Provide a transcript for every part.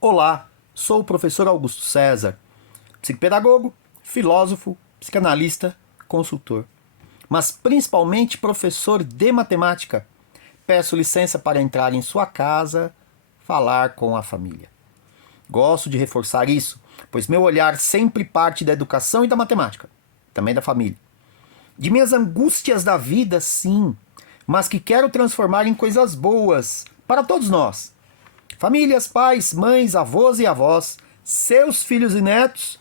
Olá, sou o professor Augusto César, psicopedagogo, filósofo, psicanalista, consultor, mas principalmente professor de matemática. Peço licença para entrar em sua casa, falar com a família. Gosto de reforçar isso, pois meu olhar sempre parte da educação e da matemática, também da família. De minhas angústias da vida, sim, mas que quero transformar em coisas boas para todos nós. Famílias, pais, mães, avós e avós, seus filhos e netos,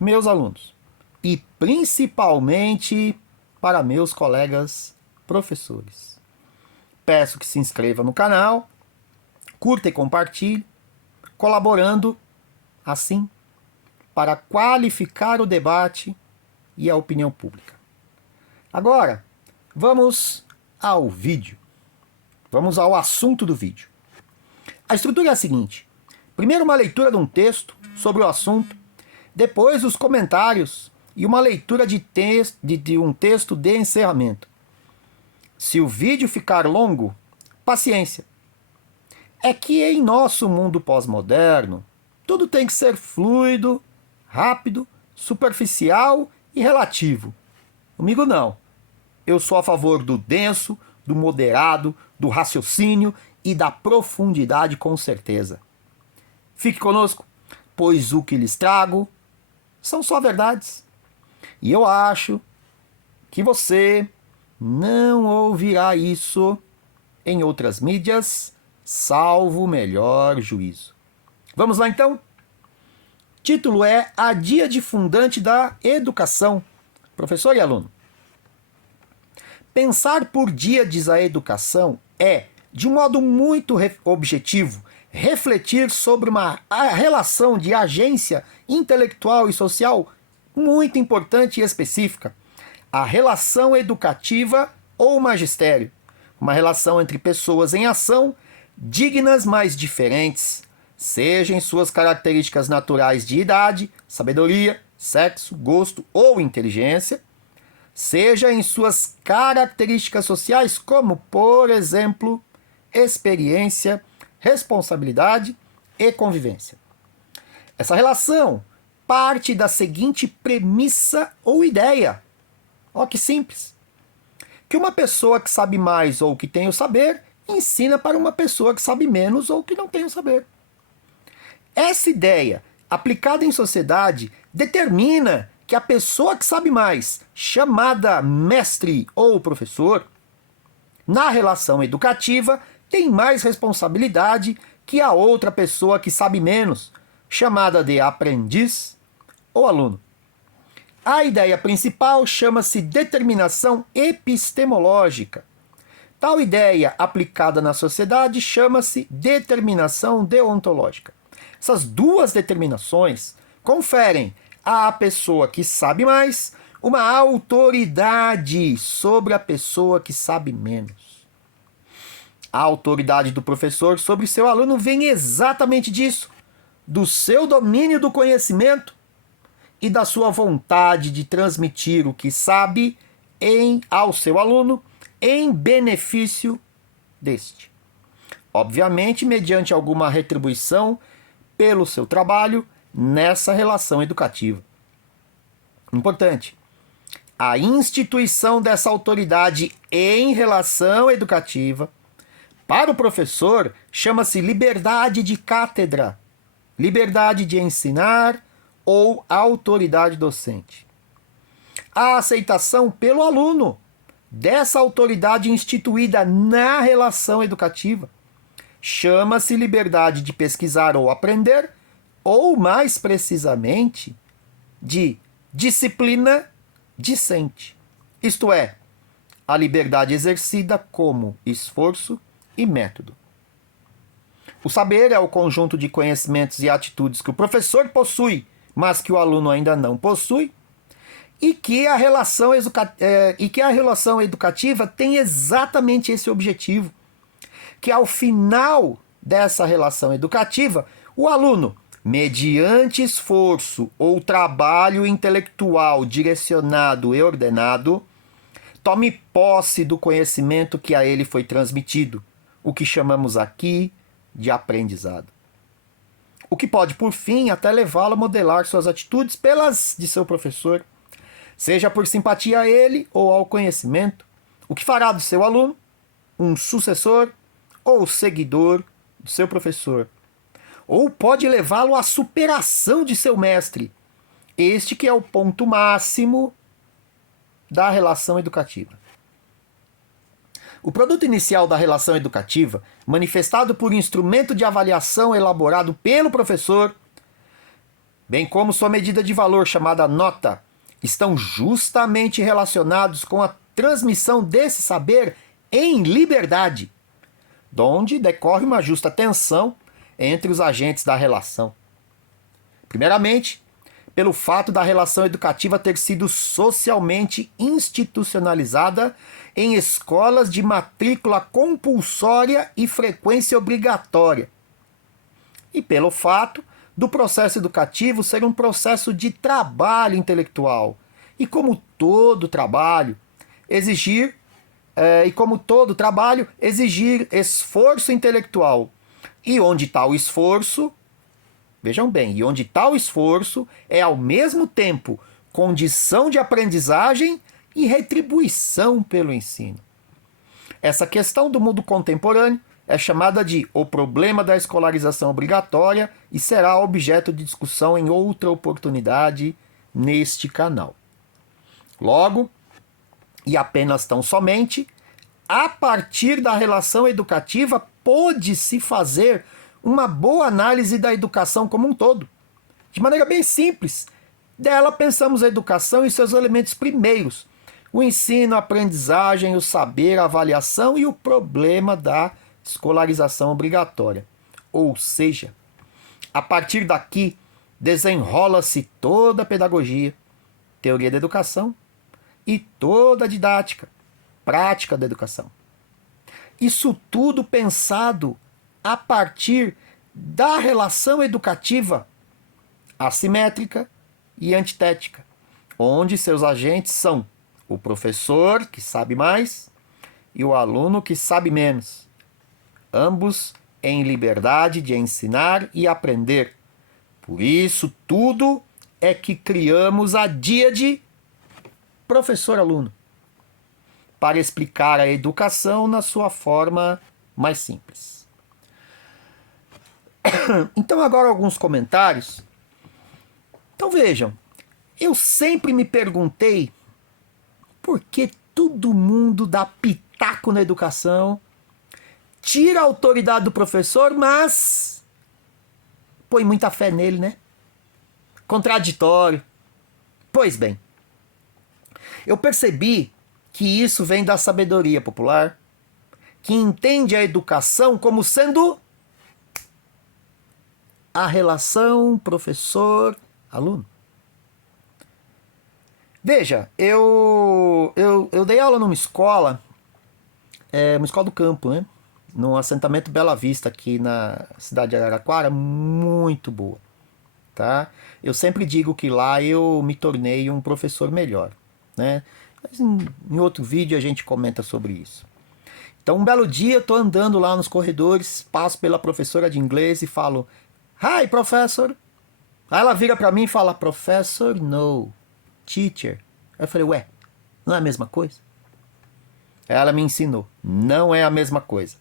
meus alunos. E principalmente para meus colegas professores. Peço que se inscreva no canal, curta e compartilhe, colaborando, assim, para qualificar o debate e a opinião pública. Agora, vamos ao vídeo. Vamos ao assunto do vídeo. A estrutura é a seguinte: primeiro uma leitura de um texto sobre o assunto, depois os comentários e uma leitura de um texto de encerramento. Se o vídeo ficar longo, paciência. É que em nosso mundo pós-moderno, tudo tem que ser fluido, rápido, superficial e relativo. Comigo não. Eu sou a favor do denso, do moderado, do raciocínio e da profundidade, com certeza. Fique conosco, pois o que lhes trago são só verdades. E eu acho que você não ouvirá isso em outras mídias, salvo o melhor juízo. Vamos lá então? Título é A Díade Fundante da Educação. Professor e aluno. Pensar por díades a educação é, de um modo muito objetivo, refletir sobre uma relação de agência intelectual e social muito importante e específica. A relação educativa ou magistério. Uma relação entre pessoas em ação, dignas mas diferentes, seja em suas características naturais de idade, sabedoria, sexo, gosto ou inteligência, seja em suas características sociais, como, por exemplo, experiência, responsabilidade e convivência. Essa relação parte da seguinte premissa ou ideia. Ó, que simples. Que uma pessoa que sabe mais ou que tem o saber ensina para uma pessoa que sabe menos ou que não tem o saber. Essa ideia, aplicada em sociedade, determina que a pessoa que sabe mais, chamada mestre ou professor, na relação educativa, tem mais responsabilidade que a outra pessoa que sabe menos, chamada de aprendiz ou aluno. A ideia principal chama-se determinação epistemológica. Tal ideia aplicada na sociedade chama-se determinação deontológica. Essas duas determinações conferem à pessoa que sabe mais uma autoridade sobre a pessoa que sabe menos. A autoridade do professor sobre seu aluno vem exatamente disso, do seu domínio do conhecimento e da sua vontade de transmitir o que sabe ao seu aluno em benefício deste. Obviamente, mediante alguma retribuição pelo seu trabalho nessa relação educativa. Importante. A instituição dessa autoridade em relação educativa para o professor chama-se liberdade de cátedra, liberdade de ensinar ou autoridade docente. A aceitação pelo aluno dessa autoridade instituída na relação educativa chama-se liberdade de pesquisar ou aprender, ou mais precisamente, de disciplina discente. Isto é, a liberdade exercida como esforço e método. O saber é o conjunto de conhecimentos e atitudes que o professor possui, mas que o aluno ainda não possui, e que a relação educativa tem exatamente esse objetivo, que ao final dessa relação educativa, o aluno, mediante esforço ou trabalho intelectual direcionado e ordenado, tome posse do conhecimento que a ele foi transmitido, o que chamamos aqui de aprendizado. o que pode, por fim, até levá-lo a modelar suas atitudes pelas de seu professor, seja por simpatia a ele ou ao conhecimento, o que fará do seu aluno um sucessor ou seguidor do seu professor, ou pode levá-lo à superação de seu mestre, este que é o ponto máximo da relação educativa. O produto inicial da relação educativa, manifestado por instrumento de avaliação elaborado pelo professor, bem como sua medida de valor chamada nota, estão justamente relacionados com a transmissão desse saber em liberdade, donde decorre uma justa tensão entre os agentes da relação. Primeiramente, pelo fato da relação educativa ter sido socialmente institucionalizada em escolas de matrícula compulsória e frequência obrigatória. E pelo fato do processo educativo ser um processo de trabalho intelectual. E como todo trabalho, exigir esforço intelectual. E onde tal esforço, vejam bem, e onde tal esforço é ao mesmo tempo condição de aprendizagem e retribuição pelo ensino. Essa questão do mundo contemporâneo é chamada de o problema da escolarização obrigatória e será objeto de discussão em outra oportunidade neste canal. Logo, e apenas tão somente, a partir da relação educativa pôde-se fazer uma boa análise da educação como um todo. De maneira bem simples, dela pensamos a educação e seus elementos primeiros: o ensino, a aprendizagem, o saber, a avaliação e o problema da escolarização obrigatória. Ou seja, a partir daqui desenrola-se toda a pedagogia, teoria da educação e toda a didática, prática da educação. Isso tudo pensado a partir da relação educativa assimétrica e antitética, onde seus agentes são o professor, que sabe mais, e o aluno, que sabe menos, ambos em liberdade de ensinar e aprender. Por isso, tudo é que criamos a díade professor-aluno, para explicar a educação na sua forma mais simples. Então, agora alguns comentários. Então, vejam, eu sempre me perguntei por que todo mundo dá pitaco na educação, tira a autoridade do professor, mas põe muita fé nele, né? Contraditório. Pois bem, eu percebi que isso vem da sabedoria popular, que entende a educação como sendo a relação professor-aluno. Veja, eu dei aula numa escola, uma escola do campo, né? Num assentamento Bela Vista, aqui na cidade de Araraquara, muito boa, tá? Eu sempre digo que lá eu me tornei um professor melhor, né? Mas em outro vídeo a gente comenta sobre isso. Então, um belo dia eu estou andando lá nos corredores, passo pela professora de inglês e falo: "Hi, professor." Aí ela vira para mim e fala: "Professor, no, teacher." Aí eu falei: "Ué, não é a mesma coisa?" Ela me ensinou: não é a mesma coisa.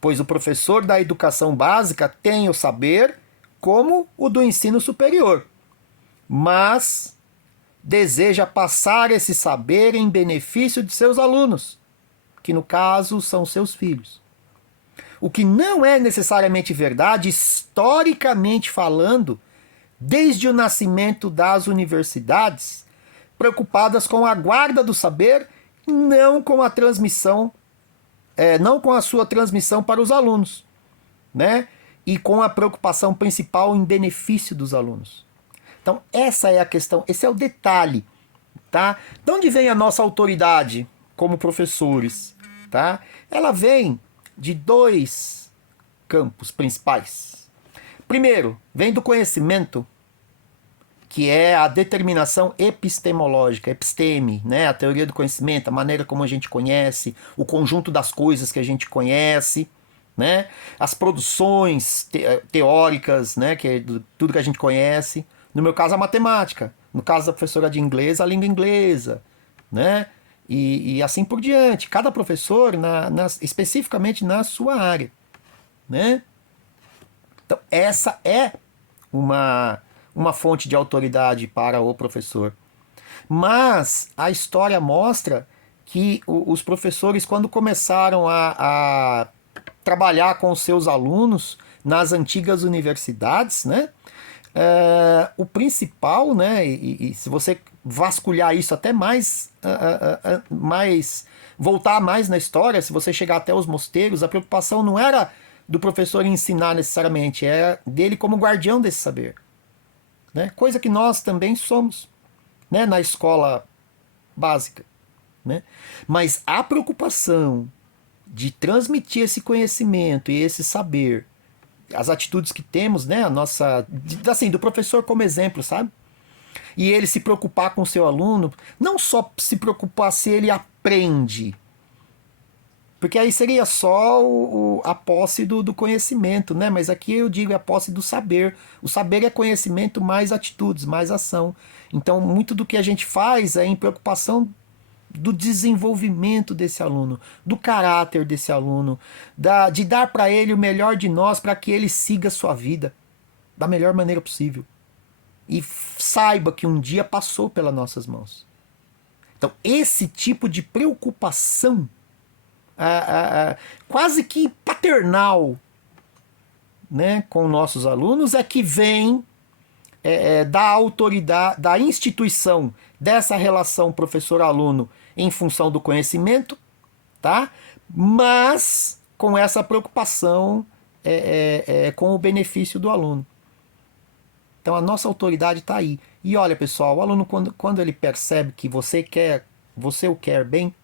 Pois o professor da educação básica tem o saber como o do ensino superior, mas deseja passar esse saber em benefício de seus alunos, que no caso são seus filhos. O que não é necessariamente verdade, historicamente falando, desde o nascimento das universidades, preocupadas com a guarda do saber, não com a transmissão, não com a sua transmissão para os alunos, né? E com a preocupação principal em benefício dos alunos. Então, essa é a questão, esse é o detalhe, tá? De onde vem a nossa autoridade como professores, tá? Ela vem de dois campos principais. Primeiro, vem do conhecimento, que é a determinação epistemológica, episteme, né? A teoria do conhecimento, a maneira como a gente conhece, o conjunto das coisas que a gente conhece, né? As produções teóricas, né? Que é tudo que a gente conhece. No meu caso, a matemática. No caso da professora de inglês, a língua inglesa, né? E assim por diante. Cada professor, especificamente na sua área, né? Então, essa é uma fonte de autoridade para o professor. Mas a história mostra que os professores, quando começaram a trabalhar com os seus alunos nas antigas universidades, né? O principal, né? E se você vasculhar isso até mais voltar mais na história, se você chegar até os mosteiros, a preocupação não era do professor ensinar necessariamente, era dele como guardião desse saber, né? Coisa que nós também somos, né? Na escola básica, né? Mas a preocupação de transmitir esse conhecimento e esse saber, as atitudes que temos, né? A nossa, assim, do professor como exemplo, sabe? E ele se preocupar com o seu aluno, não só se preocupar se ele aprende, porque aí seria só a posse do conhecimento, né? Mas aqui eu digo é a posse do saber. O saber é conhecimento mais atitudes, mais ação. Então, muito do que a gente faz é em preocupação do desenvolvimento desse aluno, do caráter desse aluno, de dar para ele o melhor de nós para que ele siga a sua vida da melhor maneira possível. E saiba que um dia passou pelas nossas mãos. Então, esse tipo de preocupação quase que paternal, né, com nossos alunos é que vem da autoridade, da instituição, dessa relação professor-aluno em função do conhecimento, tá? Mas com essa preocupação com o benefício do aluno. Então a nossa autoridade está aí. E olha, pessoal, o aluno quando ele percebe que você o quer bem,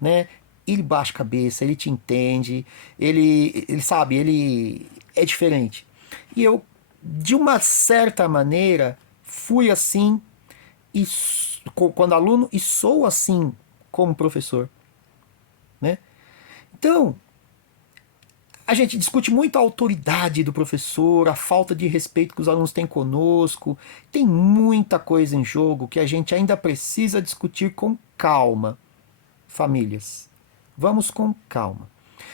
né? Ele baixa a cabeça, ele te entende, ele sabe, ele é diferente. E eu, de uma certa maneira, fui assim quando aluno e sou assim como professor, né? Então, a gente discute muito a autoridade do professor, a falta de respeito que os alunos têm conosco. Tem muita coisa em jogo que a gente ainda precisa discutir com calma. Famílias, vamos com calma.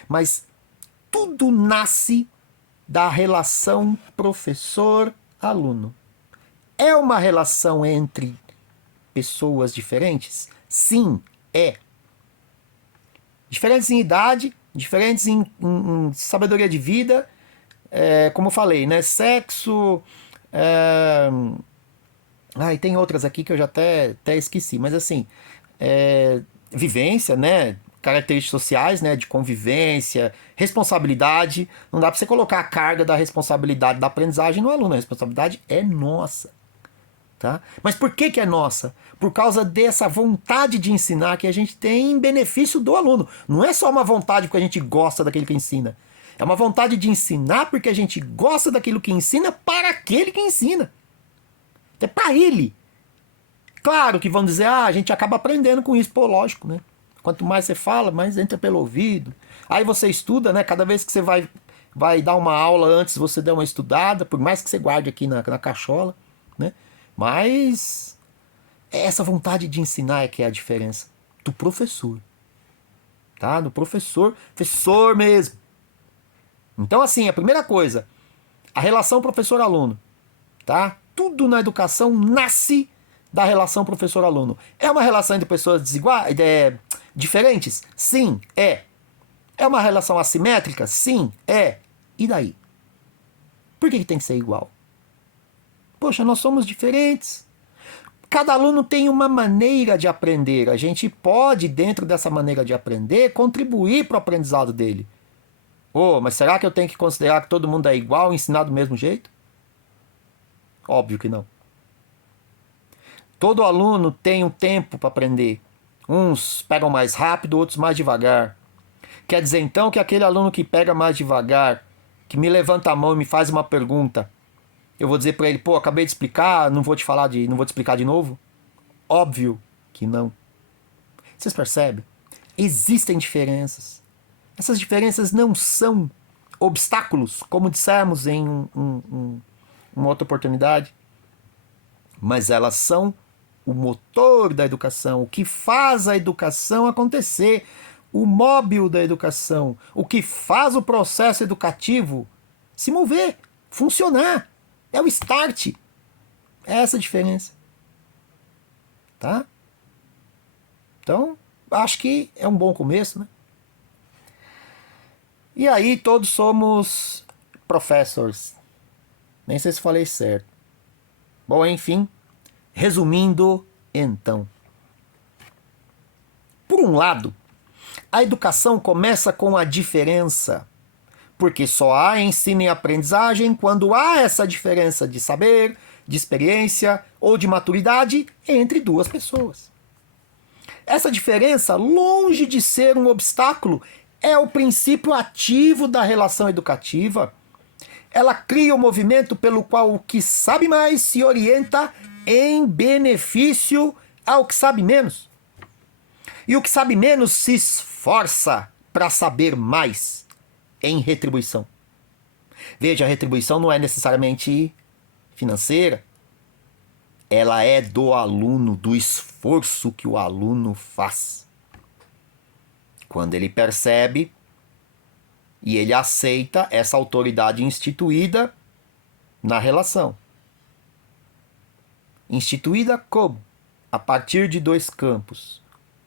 Mas tudo nasce da relação professor-aluno. É uma relação entre pessoas diferentes? Sim, é. Diferentes em idade, diferentes em sabedoria de vida, como eu falei, né? Sexo. E tem outras aqui que eu já até esqueci, mas assim, vivência, né? Características sociais, né? De convivência, responsabilidade. Não dá para você colocar a carga da responsabilidade da aprendizagem no aluno. A responsabilidade é nossa. Tá? Mas por que é nossa? Por causa dessa vontade de ensinar que a gente tem em benefício do aluno. Não é só uma vontade porque a gente gosta daquilo que ensina. É uma vontade de ensinar porque a gente gosta daquilo que ensina para aquele que ensina. É para ele. Claro que vão dizer, a gente acaba aprendendo com isso. Pô, lógico, né? Quanto mais você fala, mais entra pelo ouvido. Aí você estuda, né? Cada vez que você vai dar uma aula antes, você dá uma estudada, por mais que você guarde aqui na cachola, né? Mas essa vontade de ensinar é que é a diferença do professor, tá? Do professor mesmo. Então, assim, a primeira coisa, a relação professor-aluno, tá? Tudo na educação nasce da relação professor-aluno. É uma relação entre pessoas diferentes? Sim, é. É uma relação assimétrica? Sim, é. E daí? Por que tem que ser igual? Poxa, nós somos diferentes. Cada aluno tem uma maneira de aprender. A gente pode, dentro dessa maneira de aprender, contribuir para o aprendizado dele. Mas será que eu tenho que considerar que todo mundo é igual, ensinar do mesmo jeito? Óbvio que não. Todo aluno tem um tempo para aprender. Uns pegam mais rápido, outros mais devagar. Quer dizer então que aquele aluno que pega mais devagar, que me levanta a mão e me faz uma pergunta, eu vou dizer para ele, acabei de explicar, não vou te explicar de novo? Óbvio que não. Vocês percebem? Existem diferenças. Essas diferenças não são obstáculos, como dissemos em uma outra oportunidade, mas elas são o motor da educação, o que faz a educação acontecer, o móvel da educação, o que faz o processo educativo se mover, funcionar. É o start. É essa a diferença. Tá? Então, acho que é um bom começo, né? E aí, todos somos professors. Nem sei se falei certo. Bom, enfim, resumindo, então. Por um lado, a educação começa com a diferença, porque só há ensino e aprendizagem quando há essa diferença de saber, de experiência ou de maturidade entre duas pessoas. Essa diferença, longe de ser um obstáculo, é o princípio ativo da relação educativa. Ela cria o movimento pelo qual o que sabe mais se orienta em benefício ao que sabe menos. E o que sabe menos se esforça para saber mais em retribuição. Veja, a retribuição não é necessariamente financeira. Ela é do aluno, do esforço que o aluno faz. Quando ele percebe e ele aceita essa autoridade instituída na relação. Instituída como? A partir de dois campos.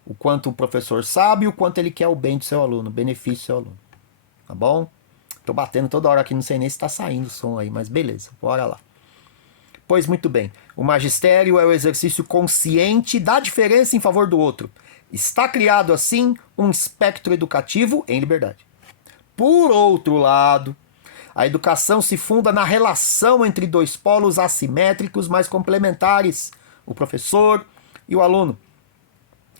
O quanto o professor sabe e o quanto ele quer o bem do seu aluno, o benefício do seu aluno. Tá bom? Tô batendo toda hora aqui, não sei nem se tá saindo o som aí, mas beleza, bora lá. Pois muito bem, o magistério é o exercício consciente da diferença em favor do outro. Está criado assim um espectro educativo em liberdade. Por outro lado, a educação se funda na relação entre dois polos assimétricos, mas complementares, o professor e o aluno.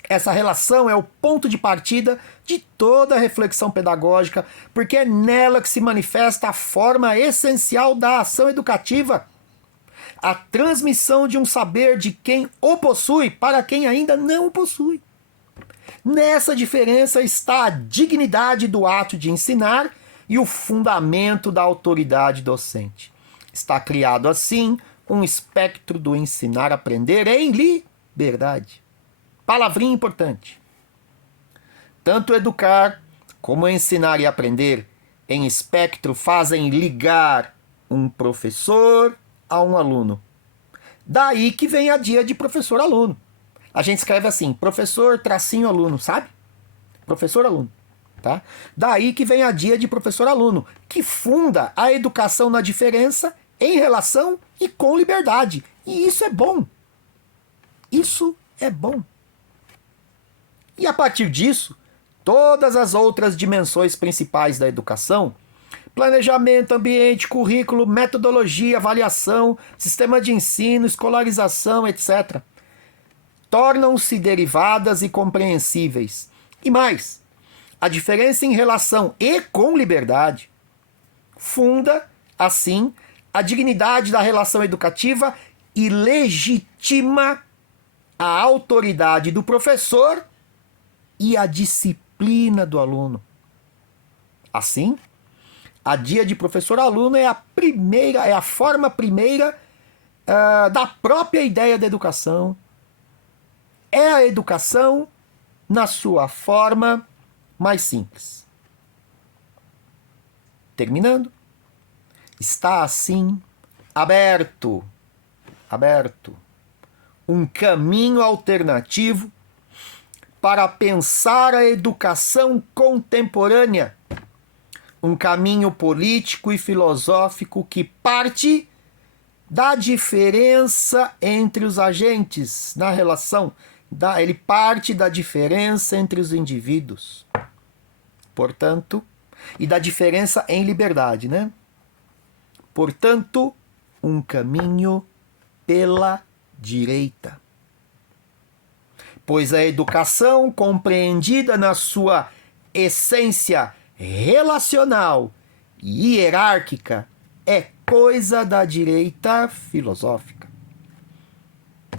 Essa relação é o ponto de partida de toda a reflexão pedagógica, porque é nela que se manifesta a forma essencial da ação educativa. A transmissão de um saber de quem o possui para quem ainda não o possui. Nessa diferença está a dignidade do ato de ensinar e o fundamento da autoridade docente. Está criado assim um espectro do ensinar-aprender em liberdade. Palavrinha importante. Tanto educar como ensinar e aprender em espectro fazem ligar um professor a um aluno. Daí que vem a dia de professor-aluno. A gente escreve assim, professor tracinho aluno, sabe? Professor-aluno. Tá? Daí que vem a dia de professor-aluno, que funda a educação na diferença, em relação e com liberdade. E isso é bom. Isso é bom. E a partir disso, todas as outras dimensões principais da educação, planejamento, ambiente, currículo, metodologia, avaliação, sistema de ensino, escolarização, etc., tornam-se derivadas e compreensíveis. E mais, a diferença em relação e com liberdade funda, assim, a dignidade da relação educativa e legitima a autoridade do professor e a disciplina do aluno. Assim, a dia de professor-aluno é a forma primeira da própria ideia da educação. É a educação na sua forma mais simples. Terminando, está assim aberto um caminho alternativo para pensar a educação contemporânea, um caminho político e filosófico que parte da diferença entre os agentes na relação. Ele parte da diferença entre os indivíduos. Portanto, e da diferença em liberdade, né? Portanto, um caminho pela direita. Pois a educação, compreendida na sua essência relacional e hierárquica, é coisa da direita filosófica.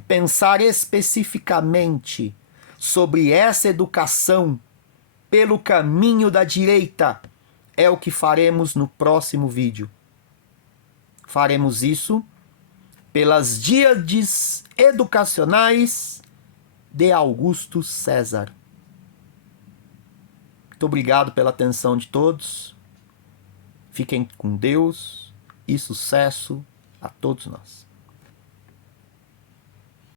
Pensar especificamente sobre essa educação pelo caminho da direita. É o que faremos no próximo vídeo. Faremos isso pelas díades educacionais de Augusto César. Muito obrigado pela atenção de todos. Fiquem com Deus e sucesso a todos nós.